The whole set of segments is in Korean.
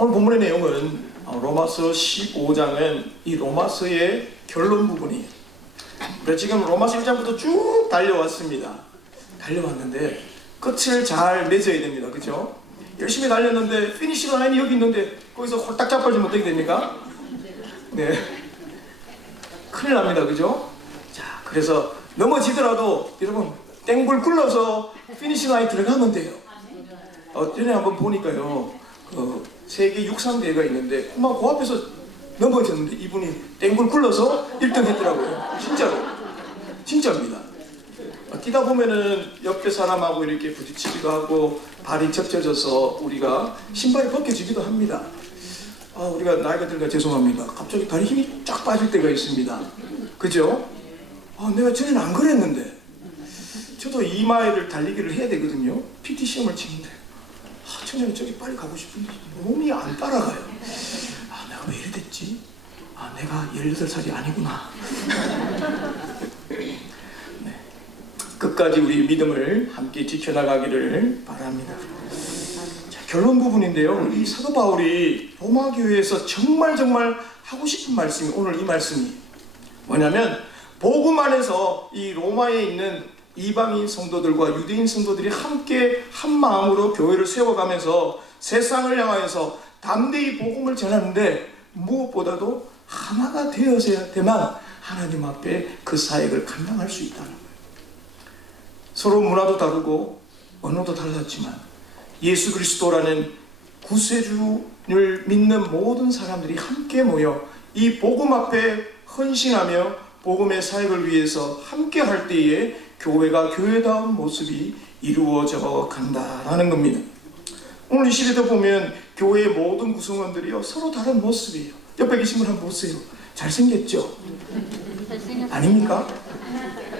오늘 본문의 내용은 로마서 15장은 이 로마서의 결론 부분이에요. 지금 로마서 1장부터 쭉 달려왔습니다. 달려왔는데 끝을 잘 맺어야 됩니다. 그죠? 열심히 달렸는데 피니시 라인이 여기 있는데 거기서 홀딱 자빠지면 어떻게 됩니까? 네, 큰일 납니다. 그죠? 자, 그래서 넘어지더라도 여러분 땡불 굴러서 피니시 라인 들어가면 돼요. 전에 한번 보니까요, 세계 육상대회가 있는데 막 그 앞에서 넘어졌는데 이분이 땡굴 굴러서 1등 했더라고요. 진짜로. 진짜입니다. 뛰다 보면은 옆에 사람하고 이렇게 부딪히기도 하고 발이 접혀져서 우리가 신발이 벗겨지기도 합니다. 우리가 나이가 들니까 죄송합니다. 갑자기 다리 힘이 쫙 빠질 때가 있습니다. 그죠? 내가 전에는 안 그랬는데. 저도 2마일을 달리기를 해야 되거든요. PT 시험을 치는데 천장에 저기 빨리 가고 싶은데 몸이 안 따라가요. 내가 왜 이래 됐지? 내가 18살이 아니구나. 네. 끝까지 우리 믿음을 함께 지켜나가기를 바랍니다. 자, 결론 부분인데요. 이 사도 바울이 로마 교회에서 정말 하고 싶은 말씀이 오늘 이 말씀이 뭐냐면, 복음 안에서 이 로마에 있는 이방인 성도들과 유대인 성도들이 함께 한 마음으로 교회를 세워가면서 세상을 향하여서 담대히 복음을 전하는데 무엇보다도 하나가 되어야만 하나님 앞에 그 사역을 감당할 수 있다는 거예요. 서로 문화도 다르고 언어도 달랐지만 예수 그리스도라는 구세주를 믿는 모든 사람들이 함께 모여 이 복음 앞에 헌신하며 복음의 사역을 위해서 함께 할 때에 교회가 교회다운 모습이 이루어져 간다라는 겁니다. 오늘 이 시대도 보면 교회의 모든 구성원들이요 서로 다른 모습이에요. 옆에 계신 분 한번 보세요. 잘생겼죠? 아닙니까?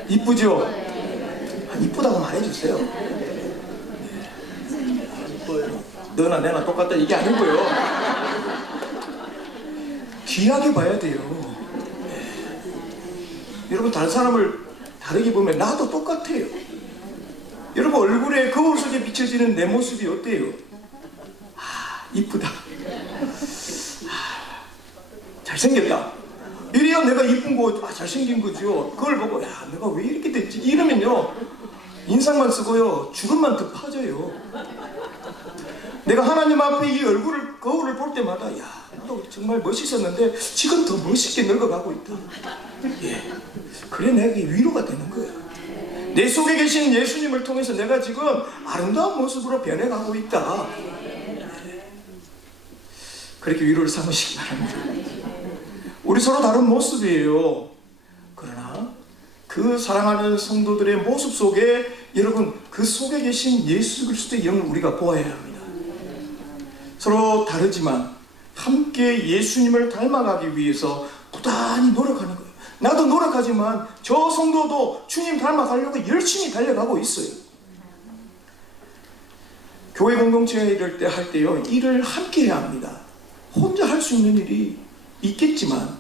이쁘죠? 이쁘다고 말해주세요. 이뻐요. 너나 내나 똑같다 이게 아니고요. 귀하게 봐야 돼요. 여러분 다른 사람을 다르게 보면 나도 똑같아요. 여러분 얼굴에 거울 속에 비춰지는 내 모습이 어때요? 이쁘다. 잘생겼다. 이래야 내가 이쁜 거, 잘생긴 거죠. 그걸 보고 내가 왜 이렇게 됐지? 이러면요 인상만 쓰고요 주름만 더 파져요. 내가 하나님 앞에 이 거울을 볼 때마다 나도 정말 멋있었는데 지금 더 멋있게 늙어가고 있다. 그래 내가 위로가 되는 거야. 내 속에 계신 예수님을 통해서 내가 지금 아름다운 모습으로 변해가고 있다. 그렇게 위로를 삼으시기 바랍니다. 우리 서로 다른 모습이에요. 그러나 그 사랑하는 성도들의 모습 속에 여러분 그 속에 계신 예수 그리스도의 영을 우리가 보아야 합니다. 서로 다르지만 함께 예수님을 닮아가기 위해서 부단히 노력하는 거예요. 나도 노력하지만 저 성도도 주님 닮아가려고 열심히 달려가고 있어요. 교회 공동체 이럴 때 할 때요 일을 함께 해야 합니다. 혼자 할 수 있는 일이 있겠지만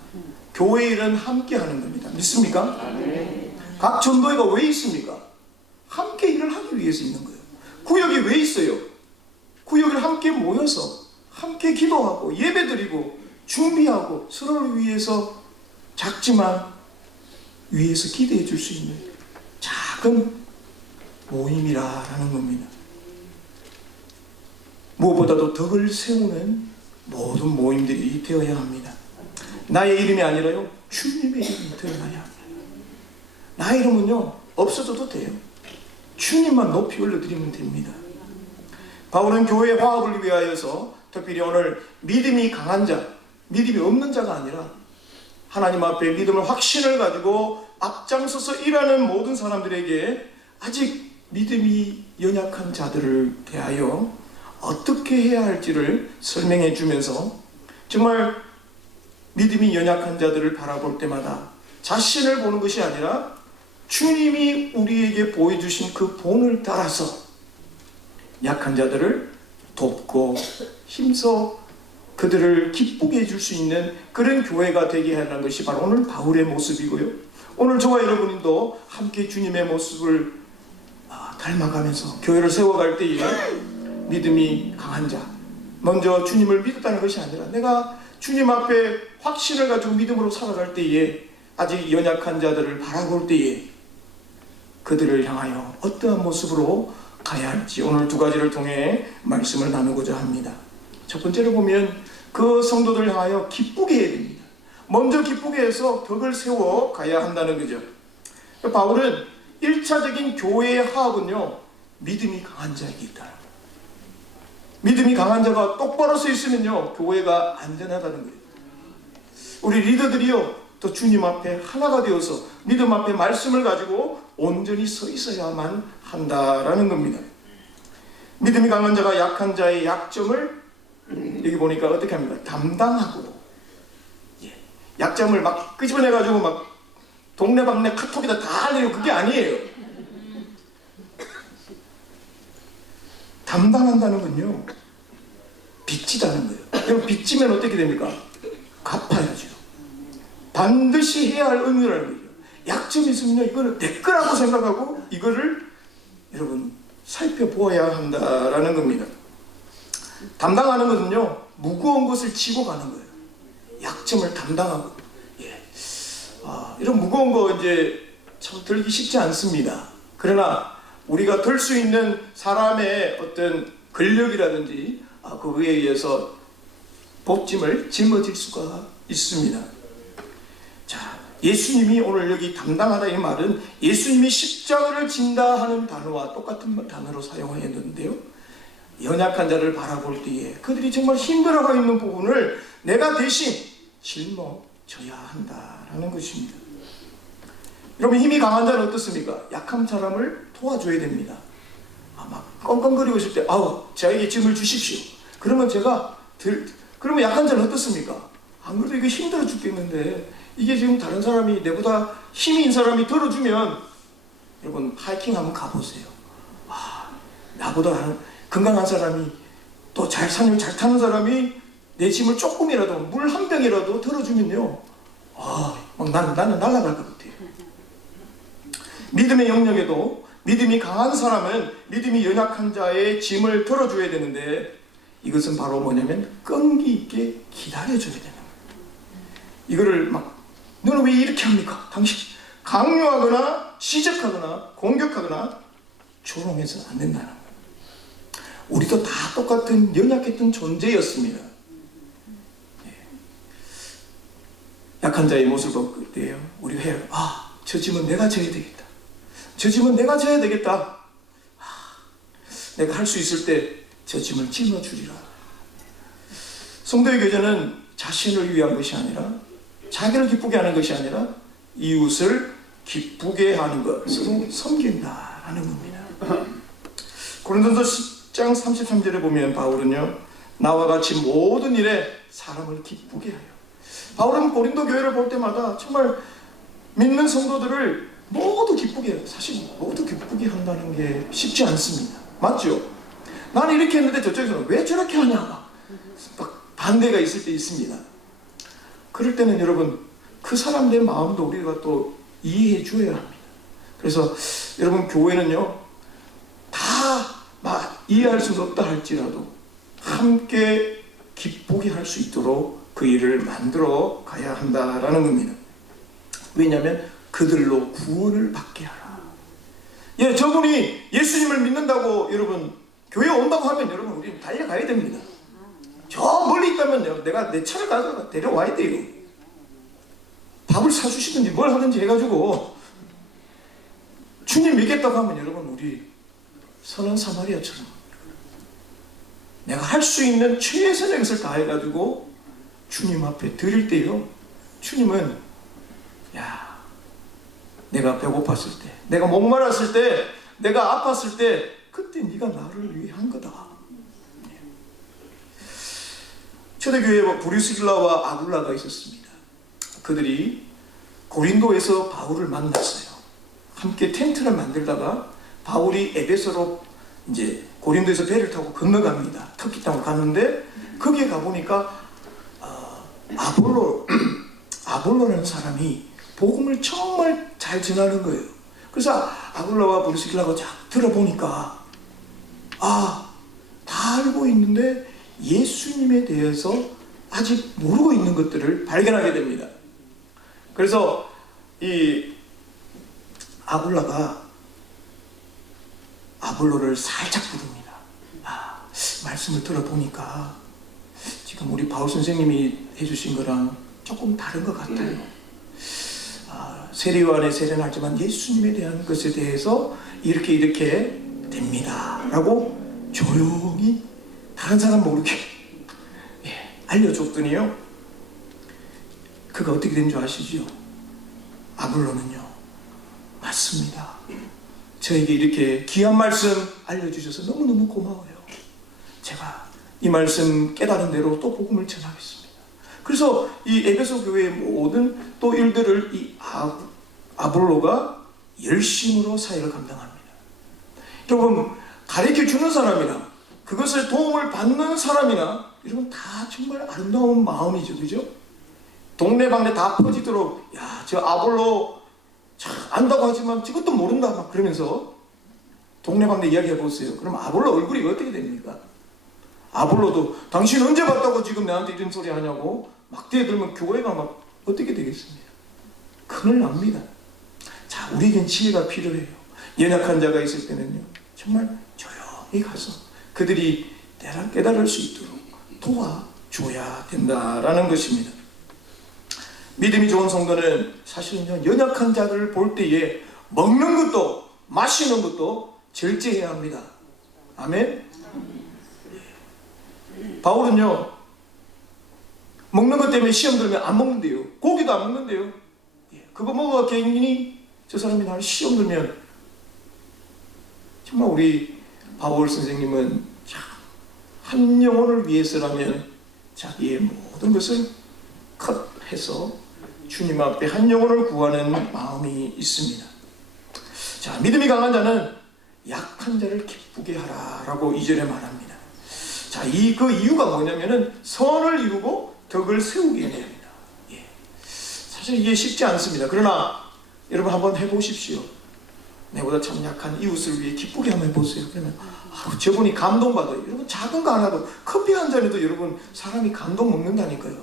교회 일은 함께 하는 겁니다. 믿습니까? 각 전도회가 왜 있습니까? 함께 일을 하기 위해서 있는 거예요. 구역이 왜 있어요? 구역을 함께 모여서 함께 기도하고 예배드리고 준비하고 서로를 위해서 작지만 위에서 기대해 줄 수 있는 작은 모임이라는 겁니다. 무엇보다도 덕을 세우는 모든 모임들이 되어야 합니다. 나의 이름이 아니라요 주님의 이름이 드러나야 합니다. 나의 이름은요 없어져도 돼요. 주님만 높이 올려드리면 됩니다. 바울은 교회의 화합을 위하여서 특별히 오늘 믿음이 강한 자, 믿음이 없는 자가 아니라 하나님 앞에 믿음을 확신을 가지고 앞장서서 일하는 모든 사람들에게 아직 믿음이 연약한 자들을 대하여 어떻게 해야 할지를 설명해 주면서 정말 믿음이 연약한 자들을 바라볼 때마다 자신을 보는 것이 아니라 주님이 우리에게 보여주신 그 본을 따라서 약한 자들을 돕고 힘써 그들을 기쁘게 해줄 수 있는 그런 교회가 되게 하는 것이 바로 오늘 바울의 모습이고요. 오늘 저와 여러분도 함께 주님의 모습을 닮아가면서 교회를 세워갈 때에 믿음이 강한 자, 먼저 주님을 믿었다는 것이 아니라 내가 주님 앞에 확신을 가지고 믿음으로 살아갈 때에 아직 연약한 자들을 바라볼 때에 그들을 향하여 어떠한 모습으로 가야 할지 오늘 두 가지를 통해 말씀을 나누고자 합니다. 첫 번째로 보면 그 성도들을 향하여 기쁘게 해야 됩니다. 먼저 기쁘게 해서 덕을 세워 가야 한다는 거죠. 바울은 1차적인 교회의 화합은요, 믿음이 강한 자에게 있다. 믿음이 강한 자가 똑바로 서 있으면요, 교회가 안전하다는 거예요. 우리 리더들이요, 또 주님 앞에 하나가 되어서 믿음 앞에 말씀을 가지고 온전히 서 있어야만 한다라는 겁니다. 믿음이 강한 자가 약한 자의 약점을 여기 보니까 어떻게 합니까? 담당하고, 약점을 막 끄집어내가지고 막 동네방네 카톡에다 다 알려요. 그게 아니에요. 담당한다는 건요, 빚지다는 거예요. 그럼 빚지면 어떻게 됩니까? 갚아야죠. 반드시 해야 할 의무라는 거죠. 약점이 있으면요, 이거는 내 거라고 생각하고 이거를 여러분 살펴보아야 한다라는 겁니다. 담당하는 것은요, 무거운 것을 지고 가는 거예요. 약점을 담당하고. 이런 무거운 거 이제 참 들기 쉽지 않습니다. 그러나 우리가 들 수 있는 사람의 어떤 근력이라든지 그거에 의해서 복짐을 짊어질 수가 있습니다. 자, 예수님이 오늘 여기 담당하다 이 말은 예수님이 십자가를 진다 하는 단어와 똑같은 단어로 사용하였는데요, 연약한 자를 바라볼 때에 그들이 정말 힘들어가 있는 부분을 내가 대신 짊어져야 한다라는 것입니다. 여러분, 힘이 강한 자는 어떻습니까? 약한 사람을 도와줘야 됩니다. 막 껌껌거리고 있을 때 저에게 짐을 주십시오. 그러면 그러면 약한 자는 어떻습니까? 안 그래도 이게 힘들어 죽겠는데 이게 지금 다른 사람이 내보다 힘이 있는 사람이 들어주면, 여러분 하이킹 한번 가보세요. 나보다 건강한 사람이 또 산을 잘 타는 사람이 내 짐을 조금이라도 물 한 병이라도 들어주면요, 나는 날아갈 것 같아요. 믿음의 영역에도 믿음이 강한 사람은 믿음이 연약한 자의 짐을 들어줘야 되는데, 이것은 바로 뭐냐면 끈기 있게 기다려줘야 되는 거예요. 이거를 너는 왜 이렇게 합니까? 당신 강요하거나 시적하거나 공격하거나 조롱해서 안 된다는 거예요. 우리도 다 똑같은 연약했던 존재였습니다. 약한 자의 모습을 볼 때요, 우리가 해요. 저 짐은 내가 져야 되겠다. 저 짐은 내가 져야 되겠다. 내가 할 수 있을 때 저 짐을 짊어주리라. 성도의 교제는 자신을 위한 것이 아니라, 자기를 기쁘게 하는 것이 아니라 이웃을 기쁘게 하는 것으로 섬긴다라는 겁니다. 고린도서 10장 33절에 보면 바울은요, 나와 같이 모든 일에 사람을 기쁘게 하여. 바울은 고린도 교회를 볼 때마다 정말 믿는 성도들을 모두 기쁘게 해요. 사실 모두 기쁘게 한다는 게 쉽지 않습니다. 맞죠? 나는 이렇게 했는데 저쪽에서는 왜 저렇게 하냐, 막 반대가 있을 때 있습니다. 그럴 때는 여러분, 그 사람들의 마음도 우리가 또 이해해 줘야 합니다. 그래서 여러분, 교회는요, 다 이해할 수 없다 할지라도 함께 기쁘게 할 수 있도록 그 일을 만들어 가야 한다라는 겁니다. 왜냐하면 그들로 구원을 받게 하라. 저분이 예수님을 믿는다고 여러분 교회 온다고 하면 여러분 우리는 달려가야 됩니다. 저 멀리 있다면 내가 내 차를 가서 데려와야 돼요. 밥을 사주시든지 뭘 하든지 해가지고 주님 믿겠다고 하면 여러분 우리 선한 사마리아처럼 내가 할 수 있는 최선의 것을 다해가지고 주님 앞에 드릴 때요, 주님은 내가 배고팠을 때, 내가 목말랐을 때, 내가 아팠을 때 그때 네가 나를 위해 한 거다. 초대교회에 브리스길라와 아굴라가 있었습니다. 그들이 고린도에서 바울을 만났어요. 함께 텐트를 만들다가 바울이 에베소로 이제 고린도에서 배를 타고 건너갑니다. 터키 땅으로 갔는데 거기에 가보니까 아볼로라는 사람이 복음을 정말 잘 전하는 거예요. 그래서 아굴라와 브리스길라가 쫙 들어보니까 다 알고 있는데 예수님에 대해서 아직 모르고 있는 것들을 발견하게 됩니다. 그래서 이 아굴라가 아볼로를 살짝 부릅니다. 말씀을 들어보니까 지금 우리 바울 선생님이 해주신 거랑 조금 다른 것 같아요. 세례 요한의 세례는 알지만 예수님에 대한 것에 대해서 이렇게 됩니다 라고 조용히 다른 사람 모르게 알려줬더니요, 그가 어떻게 된 줄 아시죠? 아볼로는요, 맞습니다, 저에게 이렇게 귀한 말씀 알려주셔서 너무너무 고마워요. 제가 이 말씀 깨달은 대로 또 복음을 전하겠습니다. 그래서 이 에베소 교회의 모든 또 일들을 이 아볼로가 열심으로 사역을 감당합니다. 여러분, 가르쳐주는 사람이나 그것을 도움을 받는 사람이나 여러분 다 정말 아름다운 마음이죠, 그죠? 동네방네 다 퍼지도록, 야, 저 아볼로 참 안다고 하지만 저것도 모른다 막 그러면서 동네방네 이야기 해보세요. 그럼 아볼로 얼굴이 어떻게 됩니까? 아볼로도 당신 언제 봤다고 지금 나한테 이런 소리 하냐고 막 뛰어들면 교회가 막 어떻게 되겠습니까? 큰일 납니다. 자, 우리에겐 지혜가 필요해요. 연약한 자가 있을 때는요, 정말 조용히 가서 그들이 깨달을 수 있도록 도와줘야 된다라는 것입니다. 믿음이 좋은 성도는 사실은요, 연약한 자들을 볼 때에 먹는 것도 마시는 것도 절제해야 합니다. 아멘. 바울은요, 먹는 것 때문에 시험 들면 안 먹는데요, 고기도 안 먹는데요. 그거 먹어 괜히 저 사람이 나를 시험 들면, 정말 우리 바울 선생님은 한 영혼을 위해서라면 자기의 모든 것을 컷해서 주님 앞에 한 영혼을 구하는 마음이 있습니다. 자, 믿음이 강한 자는 약한 자를 기쁘게 하라라고 2절에 말합니다. 자, 그 이유가 뭐냐면은 선을 이루고 덕을 세우게 됩니다. 사실 이게 쉽지 않습니다. 그러나 여러분 한번 해보십시오. 내보다 참 약한 이웃을 위해 기쁘게 한번 해보세요. 그러면 저분이 감동받아요. 여러분, 작은 거 하나도, 커피 한 잔에도 여러분 사람이 감동 먹는다니까요.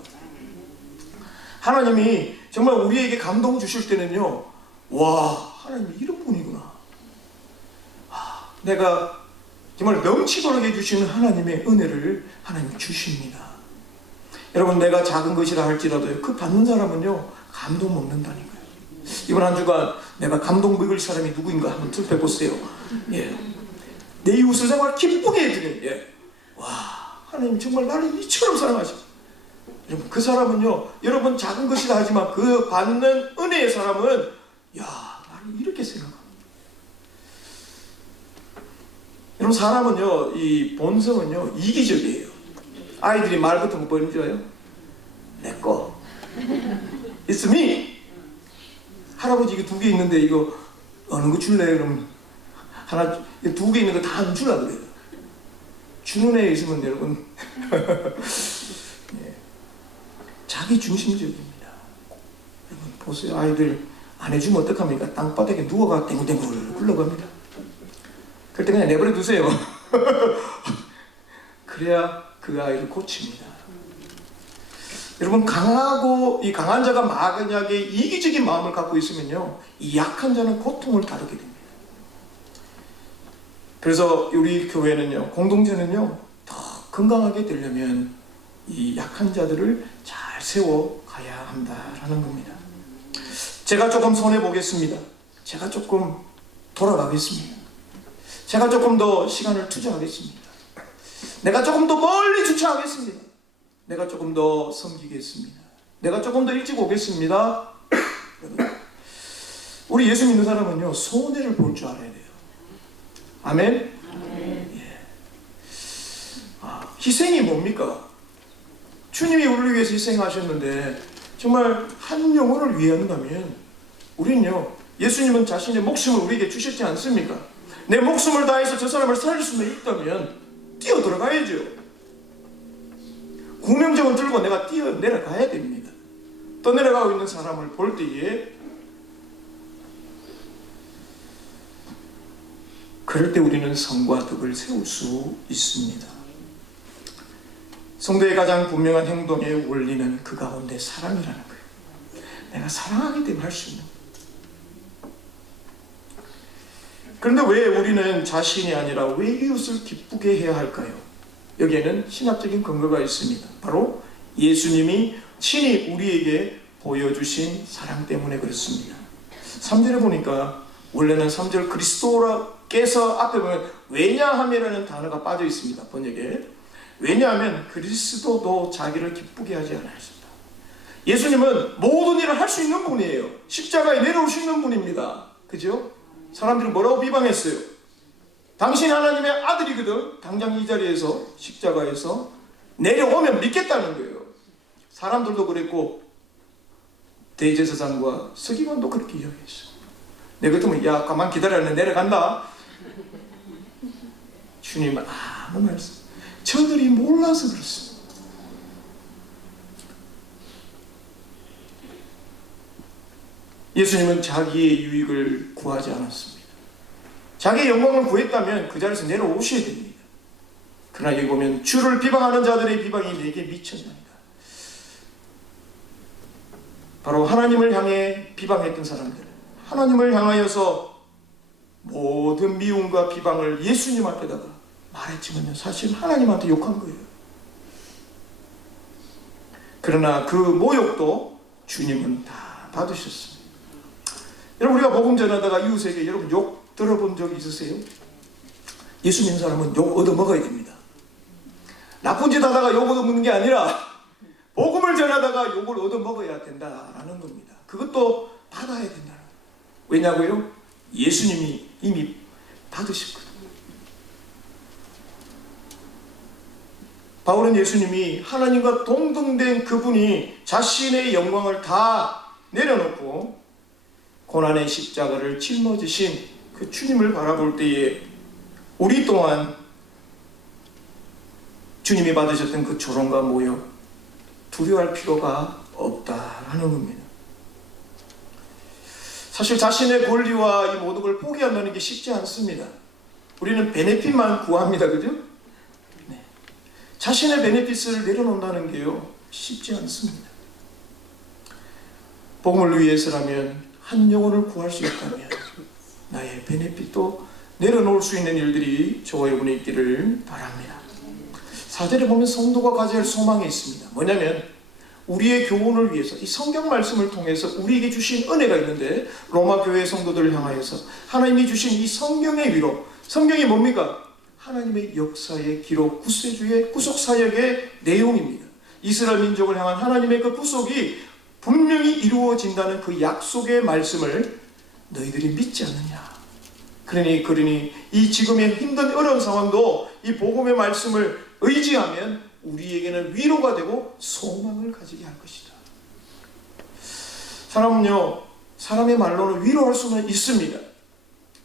하나님이 정말 우리에게 감동 주실 때는요, 와, 하나님이 이런 분이구나. 내가 정말 넘치도록 해주시는 하나님의 은혜를 하나님이 주십니다. 여러분, 내가 작은 것이라 할지라도요, 그 받는 사람은요 감동 먹는다니까요. 이번 한 주간 내가 감동 먹을 사람이 누구인가 한번 살펴보세요. 내 이웃을 정말 기쁘게 해드리는, 와, 하나님 정말 나를 이처럼 사랑하시고, 여러분, 그 사람은요, 여러분 작은 것이라 하지만 그 받는 은혜의 사람은, 야, 나를 이렇게 생각합니다. 여러분, 사람은요, 이 본성은요 이기적이에요. 아이들이 말 같은 거 번져요. 내 거. It's me. 할아버지 이거 2개 있는데 이거 어느 거 줄래? 그러면 하나, 2개 있는 거 다 안 주려 그래요. 주는 애 있으면 여러분 자기 중심적입니다. 여러분 보세요. 아이들 안 해주면 어떡합니까? 땅바닥에 누워가 땡글땡글 굴러갑니다. 그럴 때 그냥 내버려 두세요. 그래야 그 아이를 고칩니다. 여러분, 이 강한 자가 만약에 이기적인 마음을 갖고 있으면요, 이 약한 자는 고통을 다루게 됩니다. 그래서 우리 교회는요, 공동체는요, 더 건강하게 되려면 이 약한 자들을 잘 세워 가야 한다라는 겁니다. 제가 조금 손해 보겠습니다. 제가 조금 돌아가겠습니다. 제가 조금 더 시간을 투자하겠습니다. 내가 조금 더 멀리 주차하겠습니다. 내가 조금 더 섬기겠습니다. 내가 조금 더 일찍 오겠습니다. 우리 예수 믿는 사람은요, 손해를 볼 줄 알아야 돼요. 아멘? 희생이 뭡니까? 주님이 우리를 위해서 희생하셨는데 정말 한 영혼을 위해 한다면 우리는요, 예수님은 자신의 목숨을 우리에게 주셨지 않습니까? 내 목숨을 다해서 저 사람을 살릴 수만 있다면 뛰어 들어가야죠. 구명정을 들고 내가 뛰어 내려가야 됩니다. 떠내려가고 있는 사람을 볼 때에 그럴 때 우리는 성과 덕을 세울 수 있습니다. 성도의 가장 분명한 행동의 원리는 그 가운데 사랑이라는 거예요. 내가 사랑하기 때문에 할 수 있는 거예요. 그런데 왜 우리는 자신이 아니라 왜 이웃을 기쁘게 해야 할까요? 여기에는 신학적인 근거가 있습니다. 바로 예수님이 친히 우리에게 보여주신 사랑 때문에 그렇습니다. 3절에 보니까 원래는 3절 그리스도께서 앞에 보면 왜냐하면이라는 단어가 빠져 있습니다. 번역에. 왜냐하면 그리스도도 자기를 기쁘게 하지 않았습니다. 예수님은 모든 일을 할 수 있는 분이에요. 십자가에 내려올 수 있는 분입니다. 그죠? 사람들이 뭐라고 비방했어요? 당신 하나님의 아들이거든. 당장 이 자리에서 십자가에서 내려오면 믿겠다는 거예요. 사람들도 그랬고 대제사장과 서기관도 그렇게 이야기했어요. 내 같으면 야 가만 기다려 내려간다. 주님은 아무 말씀. 저들이 몰라서 그렇습니다. 예수님은 자기의 유익을 구하지 않았습니다. 자기의 영광을 구했다면 그 자리에서 내려오셔야 됩니다. 그러나 여기 보면 주를 비방하는 자들의 비방이 내게 미쳤나이다. 바로 하나님을 향해 비방했던 사람들, 하나님을 향하여서 모든 미움과 비방을 예수님 앞에다가 말했지만요, 사실 하나님한테 욕한 거예요. 그러나 그 모욕도 주님은 다 받으셨습니다. 여러분, 우리가 복음 전하다가 이웃에게 여러분 욕 들어본 적 있으세요? 예수 믿는 사람은 욕 얻어먹어야 됩니다. 나쁜 짓 하다가 욕 얻어먹는 게 아니라 복음을 전하다가 욕을 얻어먹어야 된다라는 겁니다. 그것도 받아야 된다는 거예요. 왜냐고요? 예수님이 이미 받으셨거든요. 바울은 예수님이 하나님과 동등된 그분이 자신의 영광을 다 내려놓고 고난의 십자가를 짊어지신 그 주님을 바라볼 때에 우리 또한 주님이 받으셨던 그 조롱과 모욕 두려워할 필요가 없다라는 겁니다. 사실 자신의 권리와 이 모든 걸 포기한다는 게 쉽지 않습니다. 우리는 베네핏만 구합니다. 그죠? 네. 자신의 베네핏을 내려놓는다는 게요 쉽지 않습니다. 복음을 위해서라면 한 영혼을 구할 수 있다면 나의 베네핏도 내려놓을 수 있는 일들이 저와 여러분이 있기를 바랍니다. 4절에 보면 성도가 가져야 할 소망이 있습니다. 뭐냐면 우리의 교훈을 위해서 이 성경 말씀을 통해서 우리에게 주신 은혜가 있는데 로마 교회 성도들을 향하여서 하나님이 주신 이 성경의 위로, 성경이 뭡니까? 하나님의 역사의 기록, 구세주의 구속사역의 내용입니다. 이스라엘 민족을 향한 하나님의 그 구속이 분명히 이루어진다는 그 약속의 말씀을 너희들이 믿지 않느냐. 그러니 이 지금의 힘든 어려운 상황도 이 복음의 말씀을 의지하면 우리에게는 위로가 되고 소망을 가지게 할 것이다. 사람은요, 사람의 말로는 위로할 수는 있습니다.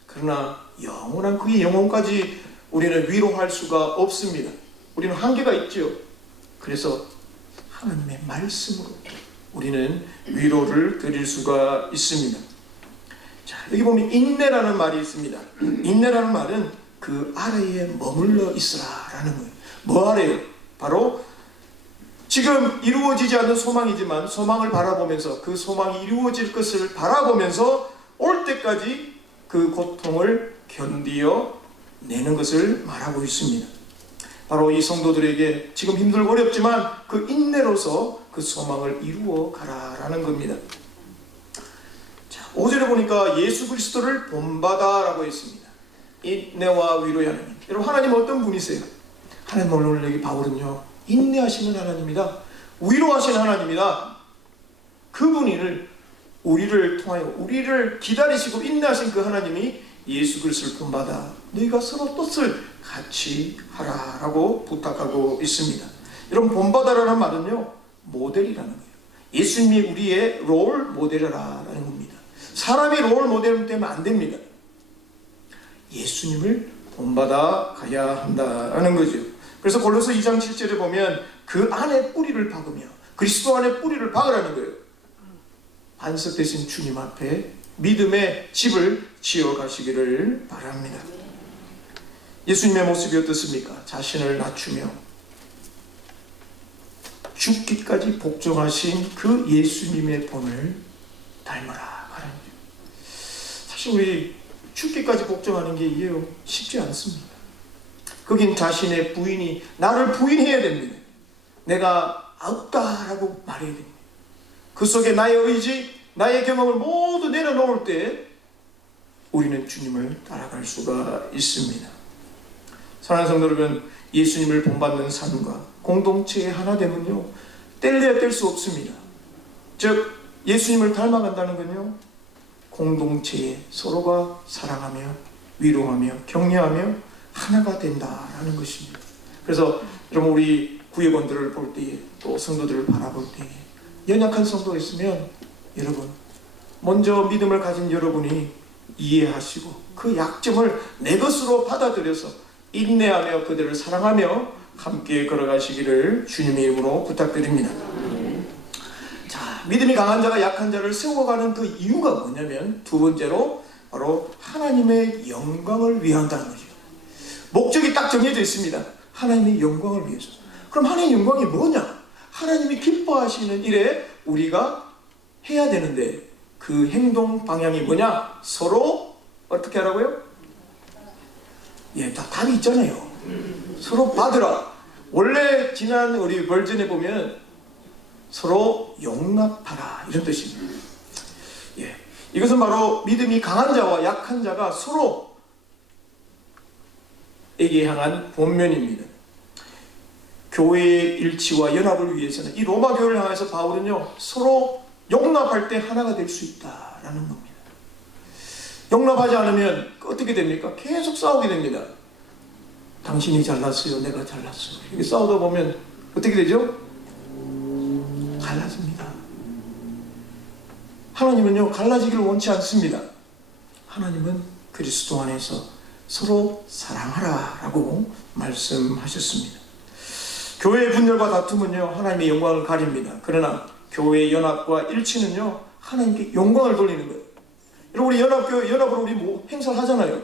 그러나 영원한 그의 영혼까지 우리는 위로할 수가 없습니다. 우리는 한계가 있죠. 그래서 하나님의 말씀으로 우리는 위로를 드릴 수가 있습니다. 자, 여기 보면 인내라는 말이 있습니다. 인내라는 말은 그 아래에 머물러 있으라라는 거예요. 뭐 아래요? 바로 지금 이루어지지 않는 소망이지만 소망을 바라보면서 그 소망이 이루어질 것을 바라보면서 올 때까지 그 고통을 견디어 내는 것을 말하고 있습니다. 바로 이 성도들에게 지금 힘들고 어렵지만 그 인내로서 그 소망을 이루어 가라라는 겁니다. 자, 5절에 보니까 예수 그리스도를 본받아라고 했습니다. 인내와 위로의 하나님. 여러분, 하나님 어떤 분이세요? 하나님 오늘 여기 바울은요, 인내하시는 하나님이다, 위로하시는 하나님이다. 그분을 우리를 통하여 우리를 기다리시고 인내하신 그 하나님이 예수 그리스도를 본받아 너희가 서로 뜻을 같이 하라라고 부탁하고 있습니다. 여러분, 본받아라는 말은요 모델이라는 거예요. 예수님이 우리의 롤 모델이라는 겁니다. 사람이 롤 모델 되면 안 됩니다. 예수님을 본받아 가야 한다는 거죠. 그래서 골로새 2장 7절에 보면 그 안에 뿌리를 박으며 그리스도 안에 뿌리를 박으라는 거예요. 반석되신 주님 앞에 믿음의 집을 지어가시기를 바랍니다. 예수님의 모습이 어떻습니까? 자신을 낮추며 죽기까지 복종하신 그 예수님의 본을 닮아라 하는 거예요. 사실 우리 죽기까지 복종하는 게 이해요 쉽지 않습니다. 거긴 자신의 부인이 나를 부인해야 됩니다. 내가 없다라고 말해야 됩니다. 그 속에 나의 의지, 나의 경험을 모두 내려놓을 때 우리는 주님을 따라갈 수가 있습니다. 사랑하는 성도 여러분, 예수님을 본받는 삶과 공동체의 하나됨은요 뗄래야 뗄 수 없습니다. 즉 예수님을 닮아간다는 건요 공동체에 서로가 사랑하며 위로하며 격려하며 하나가 된다라는 것입니다. 그래서 여러분 우리 구역원들을 볼 때에 또 성도들을 바라볼 때에 연약한 성도가 있으면 여러분 먼저 믿음을 가진 여러분이 이해하시고 그 약점을 내 것으로 받아들여서 인내하며 그들을 사랑하며 함께 걸어가시기를 주님의 이름으로 부탁드립니다. 자, 믿음이 강한 자가 약한 자를 세워가는 그 이유가 뭐냐면 두 번째로 바로 하나님의 영광을 위한다는 거죠. 목적이 딱 정해져 있습니다. 하나님의 영광을 위해서. 그럼 하나님의 영광이 뭐냐? 하나님이 기뻐하시는 일에 우리가 해야 되는데 그 행동 방향이 뭐냐? 서로 어떻게 하라고요? 예, 다 답이 있잖아요. 서로 받으라. 원래 지난 우리 버전에 보면 서로 용납하라 이런 뜻입니다. 예, 이것은 바로 믿음이 강한 자와 약한 자가 서로 에게 향한 본면입니다. 교회의 일치와 연합을 위해서는 이 로마 교회를 향해서 바울은요 서로 용납할 때 하나가 될 수 있다라는 겁니다. 용납하지 않으면 어떻게 됩니까? 계속 싸우게 됩니다. 당신이 잘났어요, 내가 잘났어요. 이렇게 싸우다 보면 어떻게 되죠? 갈라집니다. 하나님은요 갈라지기를 원치 않습니다. 하나님은 그리스도 안에서 서로 사랑하라 라고 말씀하셨습니다. 교회의 분열과 다툼은요 하나님의 영광을 가립니다. 그러나 교회의 연합과 일치는요 하나님께 영광을 돌리는 거예요. 여러분 우리 연합으로 우리 뭐 행사를 하잖아요.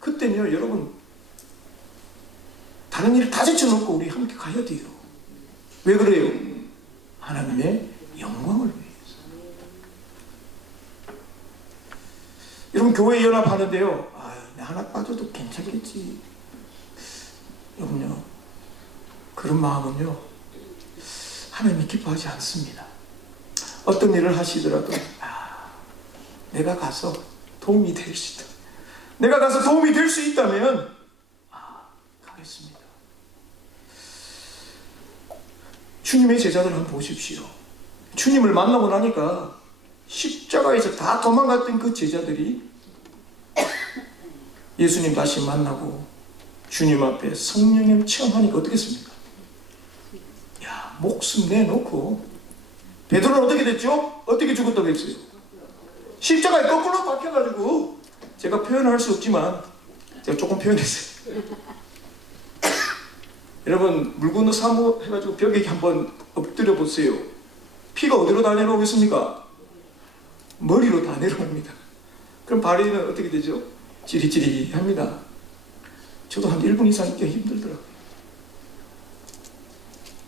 그때는요 여러분 다른 일을 다 제쳐놓고 우리 함께 가야 돼요. 왜 그래요? 하나님의 영광을 위해서. 여러분 교회 연합하는데요 나 하나 빠져도 괜찮겠지. 여러분요 그런 마음은요 하나님이 기뻐하지 않습니다. 어떤 일을 하시더라도 내가 가서 도움이 될 수 있다. 내가 가서 도움이 될 수 있다면 가겠습니다. 주님의 제자들 한번 보십시오. 주님을 만나고 나니까 십자가에서 다 도망갔던 그 제자들이 예수님 다시 만나고 주님 앞에 성령님 체험하니까 어떻겠습니까? 야, 목숨 내놓고 베드로는 어떻게 됐죠? 어떻게 죽었다고 했어요? 십자가에 거꾸로 박혀가지고 제가 표현할 수 없지만 제가 조금 표현했어요. 여러분 물 건너 사모해가지고 벽에 한번 엎드려 보세요. 피가 어디로 다 내려오겠습니까? 머리로 다 내려옵니다. 그럼 발에는 어떻게 되죠? 지리지리합니다. 저도 한 1분 이상 있기가 힘들더라고요.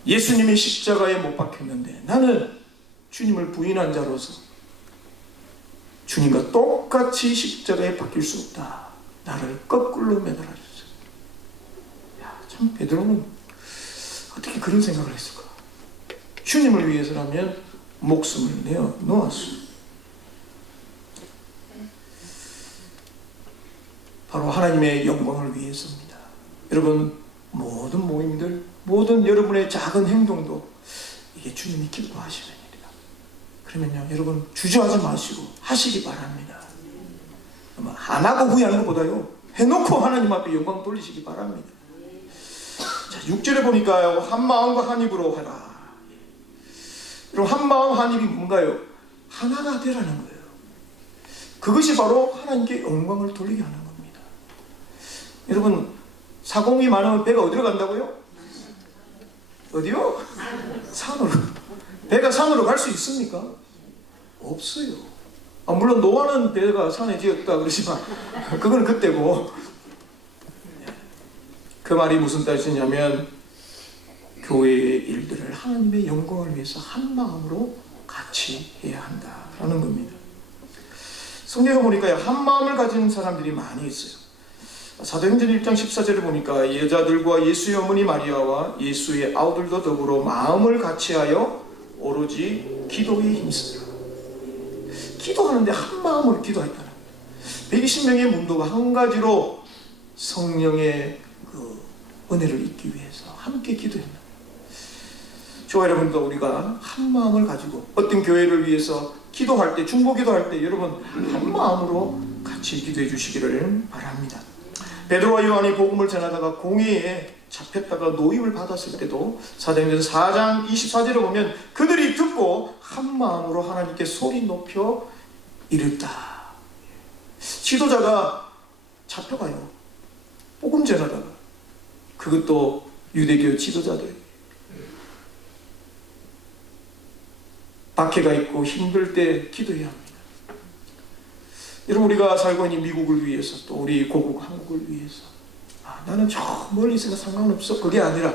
예수님이 십자가에 못 박혔는데 나는 주님을 부인한 자로서 주님과 똑같이 십자가에 박힐 수 없다. 나를 거꾸로 매달아 주세요. 참 베드로는 어떻게 그런 생각을 했을까? 주님을 위해서라면 목숨을 내어 놓았어요. 바로 하나님의 영광을 위해서입니다. 여러분 모든 모임들, 모든 여러분의 작은 행동도 이게 주님이 기뻐하시는 일이다. 그러면요 여러분 주저하지 마시고 하시기 바랍니다. 안 하고 후회하는 것보다요 해놓고 하나님 앞에 영광 돌리시기 바랍니다. 자 6절에 보니까요 한 마음과 한 입으로 하라. 여러분 한 마음 한 입이 뭔가요? 하나가 되라는 거예요. 그것이 바로 하나님께 영광을 돌리게 하는 겁니다. 여러분 사공이 많으면 배가 어디로 간다고요? 어디요? 산으로. 배가 산으로 갈 수 있습니까? 없어요. 물론 노아는 배가 산에 지었다 그러지만 그건 그때고. 그 말이 무슨 뜻이냐면 교회의 일들을 하나님의 영광을 위해서 한 마음으로 같이 해야 한다라는 겁니다. 성경에 보니까 한 마음을 가진 사람들이 많이 있어요. 사도행전 1장 14절에 보니까 여자들과 예수의 어머니 마리아와 예수의 아우들도 더불어 마음을 같이하여 오로지 기도에 힘쓰더라. 기도하는데 한 마음으로 기도했다는 120명의 문도가 한 가지로 성령의 그 은혜를 잊기 위해서 함께 기도했나. 저와 여러분도 우리가 한 마음을 가지고 어떤 교회를 위해서 기도할 때, 중보기도할 때 여러분 한 마음으로 같이 기도해 주시기를 바랍니다. 베드로와 요한이 복음을 전하다가 공회에 잡혔다가 노임을 받았을 때도 사도행전 4장 24절에 보면 그들이 듣고 한 마음으로 하나님께 소리 높여 이랬다. 지도자가 잡혀가요. 복음 전하다가. 그것도 유대교 지도자들. 박해가 있고 힘들 때 기도해야 합니다. 여러분, 우리가 살고 있는 미국을 위해서, 또 우리 고국 한국을 위해서, 나는 저 멀리 있으니까 상관없어, 그게 아니라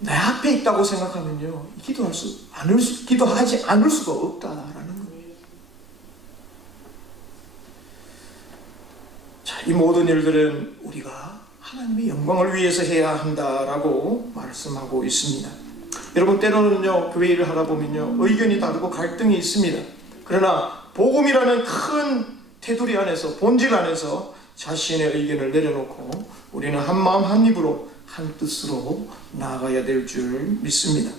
내 앞에 있다고 생각하면요, 기도하지 않을 수가 없다라는 거예요. 자, 이 모든 일들은 우리가 하나님의 영광을 위해서 해야 한다라고 말씀하고 있습니다. 여러분, 때로는요, 교회 일을 하다 보면요, 의견이 다르고 갈등이 있습니다. 그러나 복음이라는 큰 테두리 안에서, 본질 안에서 자신의 의견을 내려놓고 우리는 한 마음 한 입으로 한 뜻으로 나아가야 될 줄 믿습니다.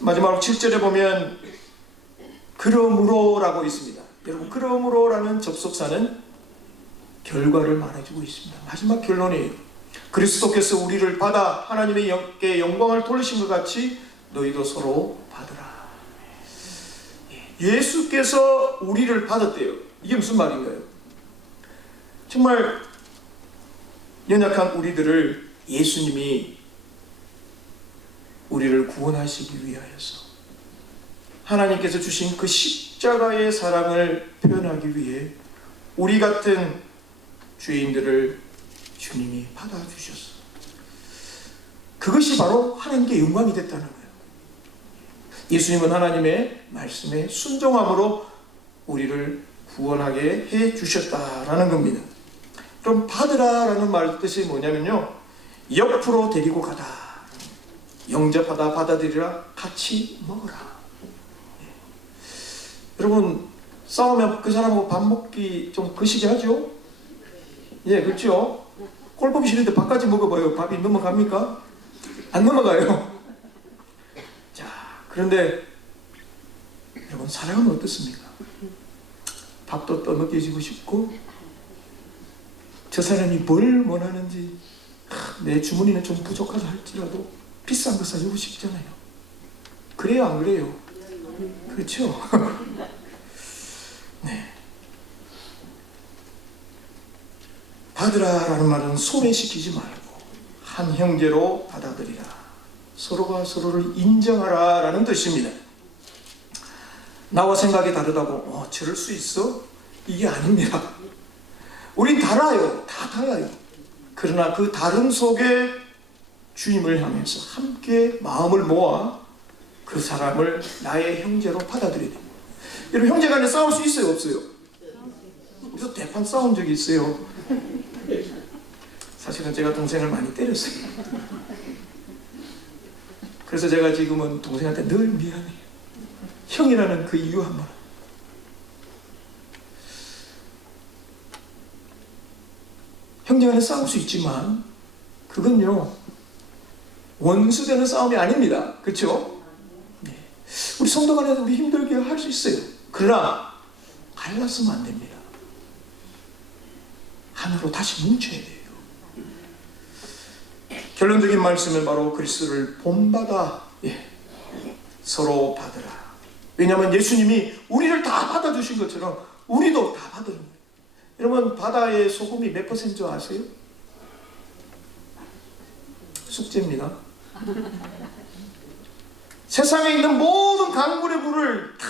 마지막으로 7절에 보면 그러므로라고 있습니다. 여러분, 그러므로라는 접속사는 결과를 말해주고 있습니다. 마지막 결론이에요. 그리스도께서 우리를 받아 하나님의 영광을 돌리신 것 같이 너희도 서로 받으라. 예수께서 우리를 받았대요. 이게 무슨 말인가요? 정말 연약한 우리들을 예수님이 우리를 구원하시기 위하여서 하나님께서 주신 그 십자가의 사랑을 표현하기 위해 우리 같은 죄인들을 주님이 받아주셨어. 그것이 바로 하나님께 영광이 됐다는 거예요. 예수님은 하나님의 말씀에 순종함으로 우리를 구원하게 해주셨다라는 겁니다. 그럼 받으라라는 말 뜻이 뭐냐면요, 옆으로 데리고 가다, 영접하다, 받아들이라, 같이 먹어라. 여러분, 싸우면 그 사람하고 밥 먹기 좀 거시기 하죠? 예, 그렇죠? 꼴 보기 싫은데 밥까지 먹어봐요. 밥이 넘어갑니까? 안 넘어가요. 자, 그런데 여러분, 사랑은 어떻습니까? 밥도 떠먹여주고 싶고, 저 사람이 뭘 원하는지, 내 주머니는 좀 부족하다 할지라도 비싼 거 사주고 싶잖아요. 그래요, 안 그래요? 그렇죠? 네. 받으라라는 말은 소외시키지 말고 한 형제로 받아들이라, 서로가 서로를 인정하라라는 뜻입니다. 나와 생각이 다르다고 저럴 수 있어? 이게 아닙니다. 우린 달라요. 다 달라요. 그러나 그 다름 속에 주님을 향해서 함께 마음을 모아 그 사람을 나의 형제로 받아들여야 됩니다. 여러분, 형제간에 싸울 수 있어요, 없어요? 그래서 대판 싸운 적이 있어요. 사실은 제가 동생을 많이 때렸어요. 그래서 제가 지금은 동생한테 늘 미안해요. 형이라는 그 이유 한 번. 형제간에 싸울 수 있지만 그건요, 원수되는 싸움이 아닙니다. 그렇죠? 네. 우리 성도 간에도 우리 힘들게 할 수 있어요. 그러나 갈랐으면 안 됩니다. 하나로 다시 뭉쳐야 돼요. 결론적인 말씀은 바로 그리스도를 본받아, 서로 받으라. 왜냐하면 예수님이 우리를 다 받아주신 것처럼 우리도 다 받으는 거예요. 여러분, 바다의 소금이 몇 퍼센트 아세요? 숙제입니다. 세상에 있는 모든 강물의 물을 다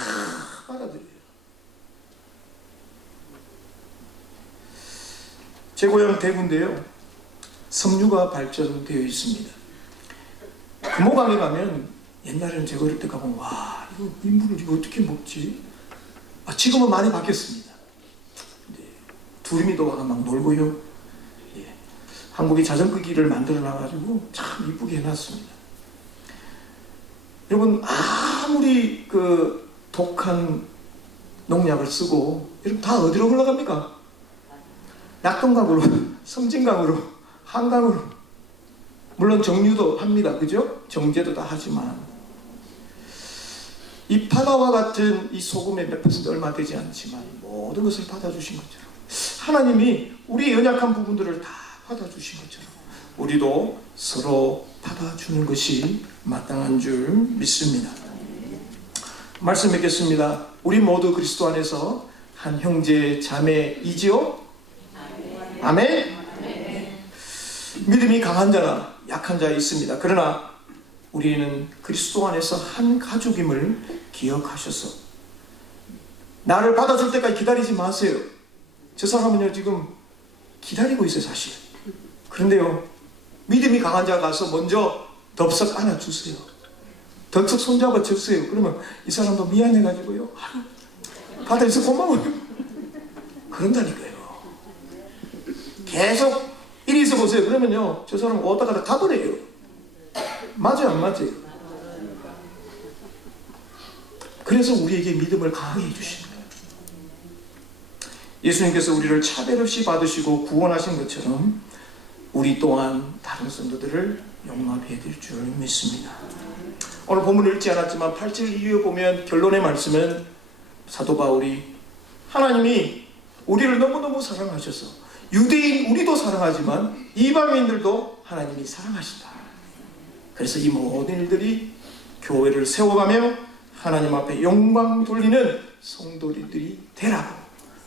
받아들여요. 제 고향 대구인데요, 석류가 발전되어 있습니다. 금호강에 가면 옛날에는 제가 어릴 때 가보면 와 이거 민물을 이거 어떻게 먹지? 지금은 많이 바뀌었습니다. 두루미도 와가 막 놀고요. 예. 한국이 자전거 길을 만들어 놔가지고 참 이쁘게 해놨습니다. 여러분 아무리 그 독한 농약을 쓰고 여러분 다 어디로 흘러갑니까? 낙동강으로, 섬진강으로, 한강으로. 물론 정류도 합니다. 그죠? 정제도 다 하지만 이 바다와 같은 이 소금의 몇 퍼센트 얼마 되지 않지만 모든 것을 받아주신 것처럼 하나님이 우리 연약한 부분들을 다 받아주신 것처럼 우리도 서로 받아주는 것이 마땅한 줄 믿습니다. 말씀 맺겠습니다. 우리 모두 그리스도 안에서 한 형제 자매이지요? 아멘? 믿음이 강한 자나 약한 자 있습니다. 그러나 우리는 그리스도 안에서 한 가족임을 기억하셔서 나를 받아줄 때까지 기다리지 마세요. 저 사람은요 지금 기다리고 있어요 사실. 그런데요 믿음이 강한 자 가서 먼저 덥석 안아주세요. 덥석 손잡아 주세요. 그러면 이 사람도 미안해가지고요 받아줘서 고마워요. 그런다니까요. 계속 이리 있어 보세요. 그러면요 저 사람 오다 가다 가버려요. 맞아요 안 맞아요? 그래서 우리에게 믿음을 강하게 해주시는 거예요. 예수님께서 우리를 차별 없이 받으시고 구원하신 것처럼 우리 또한 다른 성도들을 용납해 줄 줄 믿습니다. 오늘 본문을 읽지 않았지만 8절 이후에 보면 결론의 말씀은 사도 바울이 하나님이 우리를 너무너무 사랑하셔서 유대인 우리도 사랑하지만 이방인들도 하나님이 사랑하신다. 그래서 이 모든 일들이 교회를 세워가며 하나님 앞에 영광 돌리는 성도들이 되라고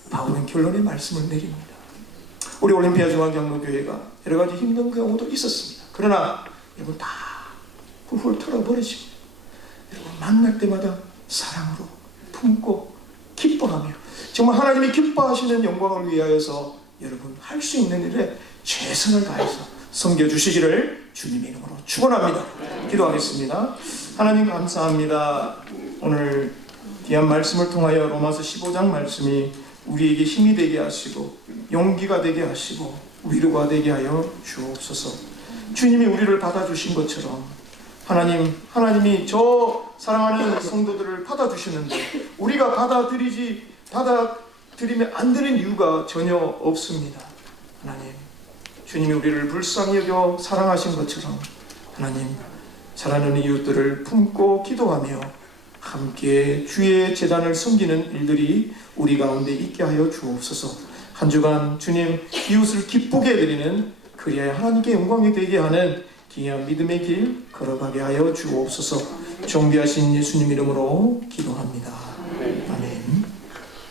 바울은 결론의 말씀을 내립니다. 우리 올림피아 중앙장로교회가 여러 가지 힘든 경우도 있었습니다. 그러나 여러분 다 훌훌 털어버리십니다. 여러분 만날 때마다 사랑으로 품고 기뻐하며 정말 하나님이 기뻐하시는 영광을 위하여서 여러분 할 수 있는 일에 최선을 다해서 섬겨주시기를 주님의 이름으로 축원합니다. 기도하겠습니다. 하나님 감사합니다. 오늘 귀한 말씀을 통하여 로마서 15장 말씀이 우리에게 힘이 되게 하시고 용기가 되게 하시고 위로가 되게 하여 주옵소서. 주님이 우리를 받아주신 것처럼 하나님이 저 사랑하는 성도들을 받아주시는데 우리가 받아들이면 안 되는 이유가 전혀 없습니다. 하나님, 주님이 우리를 불쌍히 여겨 사랑하신 것처럼 하나님, 사랑하는 이웃들을 품고 기도하며 함께 주의 제단을 섬기는 일들이 우리 가운데 있게 하여 주옵소서. 한 주간 주님 이웃을 기쁘게 해드리는 그리하여 하나님께 영광이 되게 하는 귀한 믿음의 길 걸어가게 하여 주옵소서. 존귀하신 예수님 이름으로 기도합니다.